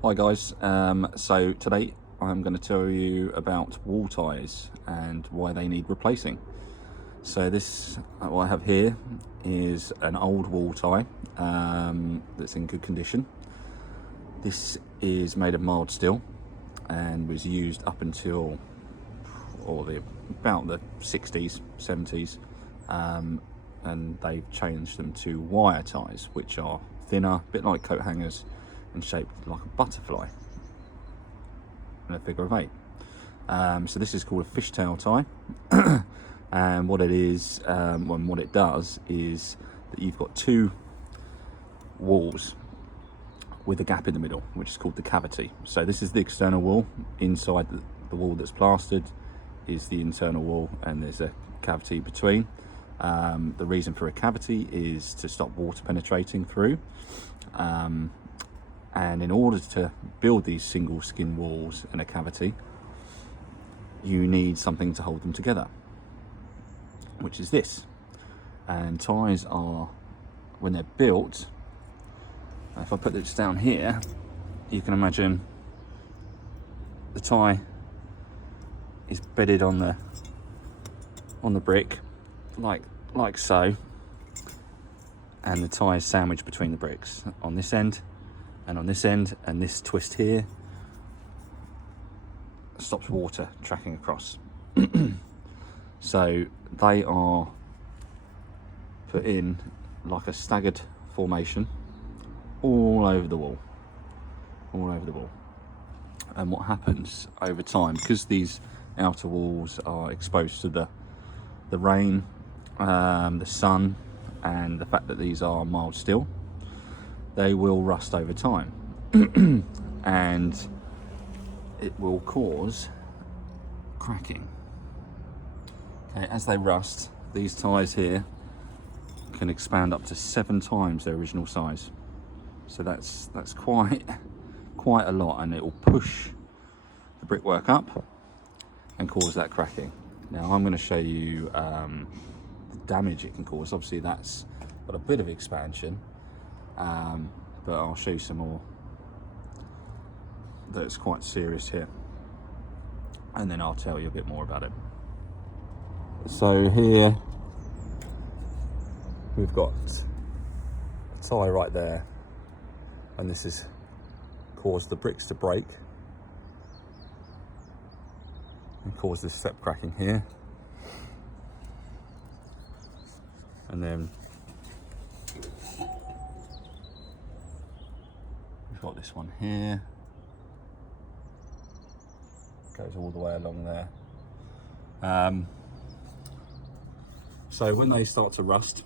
Hi guys, so today I'm going to tell you about wall ties and why they need replacing. So this, what I have here is an old wall tie that's in good condition. This is made of mild steel and was used up until about the 60s, 70s, and they've changed them to wire ties, which are thinner, a bit like coat hangers, and shaped like a butterfly in a figure of 8. So this is called a fishtail tie, and what it is, and what it does is that you've got two walls with a gap in the middle, which is called the cavity. So this is the external wall. Inside the wall that's plastered is the internal wall, and there's a cavity between. The reason for a cavity is to stop water penetrating through. And in order to build these single skin walls in a cavity, you need something to hold them together, which is this. And ties are, when they're built, if I put this down here, you can imagine the tie is bedded on the brick like so, and the tie is sandwiched between the bricks on this end and on this end, and this twist here stops water tracking across. So they are put in like a staggered formation all over the wall, and what happens over time, because these outer walls are exposed to the rain, the sun, and the fact that these are mild steel, they will rust over time. And it will cause cracking. Okay, as they rust, these ties here can expand up to 7 times their original size. So that's quite a lot, and it will push the brickwork up and cause that cracking. Now I'm going to show you the damage it can cause. Obviously that's got a bit of expansion, but I'll show you some more that's quite serious here, and then I'll tell you a bit more about it. So here we've got a tie right there, and this has caused the bricks to break and cause this step cracking here. And then we've got this one here, goes all the way along there. So when they start to rust,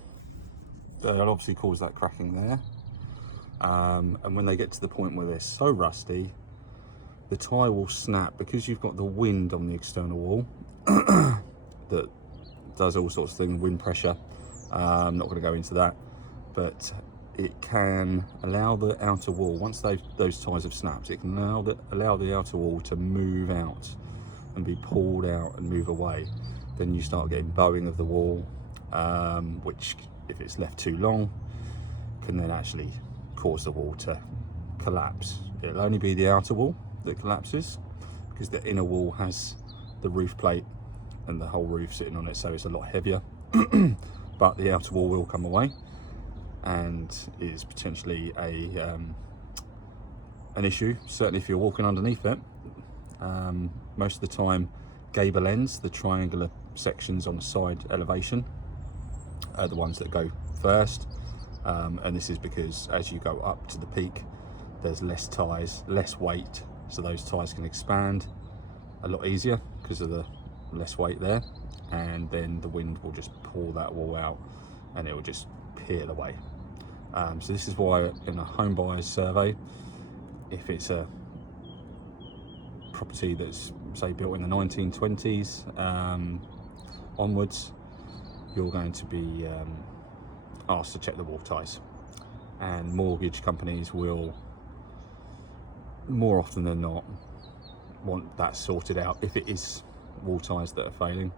they'll obviously cause that cracking there. And when they get to the point where they're so rusty, the tie will snap, because you've got the wind on the external wall that does all sorts of things, wind pressure. I'm not going to go into that, but it can allow the outer wall, once those ties have snapped, it can allow the outer wall to move out and be pulled out and move away. Then you start getting bowing of the wall, which, if it's left too long, can then actually cause the wall to collapse. It'll only be the outer wall that collapses, because the inner wall has the roof plate and the whole roof sitting on it, so it's a lot heavier. But the outer wall will come away, and is potentially an issue, certainly if you're walking underneath it. Most of the time, gable ends, the triangular sections on the side elevation, are the ones that go first, and this is because as you go up to the peak, there's less ties, less weight, so those ties can expand a lot easier because of the less weight there, and then the wind will just pull that wall out and it will just peel away. So this is why in a home buyer's survey, if it's a property that's, say, built in the 1920s onwards, you're going to be asked to check the wall ties, and mortgage companies will, more often than not, want that sorted out if it is wall ties that are failing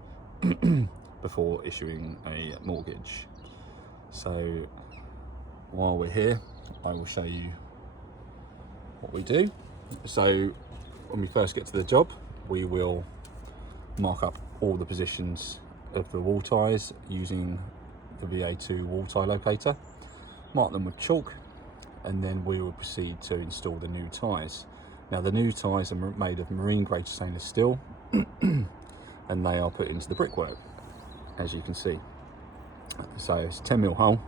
before issuing a mortgage. So while we're here, I will show you what we do. So when we first get to the job, we will mark up all the positions of the wall ties using the VA2 wall tie locator, mark them with chalk, and then we will proceed to install the new ties. Now the new ties are made of marine grade stainless steel and they are put into the brickwork, as you can see. So it's a 10mm hole,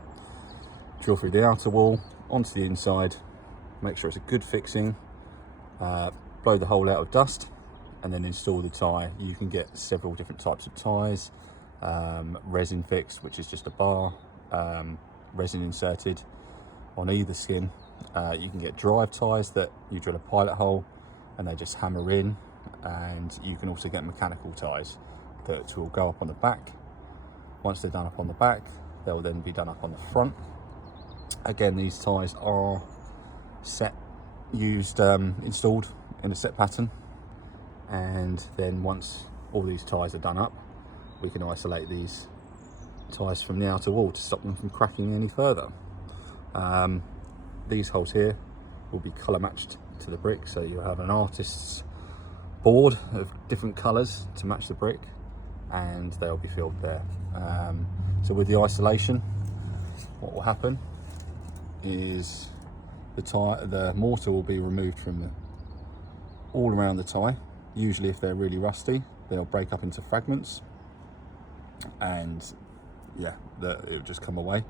drill through the outer wall onto the inside, make sure it's a good fixing, blow the hole out of dust, and then install the tie. You can get several different types of ties, resin fixed, which is just a bar, resin inserted on either skin. You can get drive ties that you drill a pilot hole and they just hammer in, and you can also get mechanical ties that will go up on the back. Once they're done up on the back, they'll then be done up on the front. Again, these ties are installed in a set pattern, and then once all these ties are done up, we can isolate these ties from the outer wall to stop them from cracking any further. These holes here will be colour matched to the brick, so you have an artist's board of different colours to match the brick, and they'll be filled there. So with the isolation, what will happen is the mortar will be removed from all around the tie. Usually if they're really rusty, they'll break up into fragments, and yeah, it'll just come away.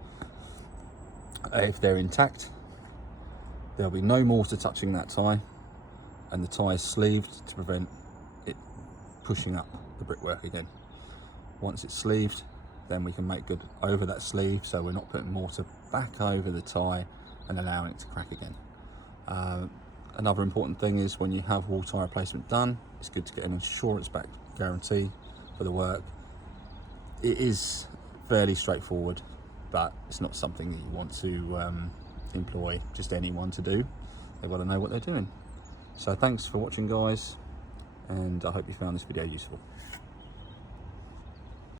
If they're intact, there'll be no mortar touching that tie, and the tie is sleeved to prevent it pushing up the brickwork again. Once it's sleeved, then we can make good over that sleeve, so we're not putting mortar back over the tie and allowing it to crack again. Another important thing is when you have wall tie replacement done, it's good to get an insurance back guarantee for the work. It is fairly straightforward, but it's not something that you want to employ just anyone to do. They've got to know what they're doing. So thanks for watching, guys, and I hope you found this video useful.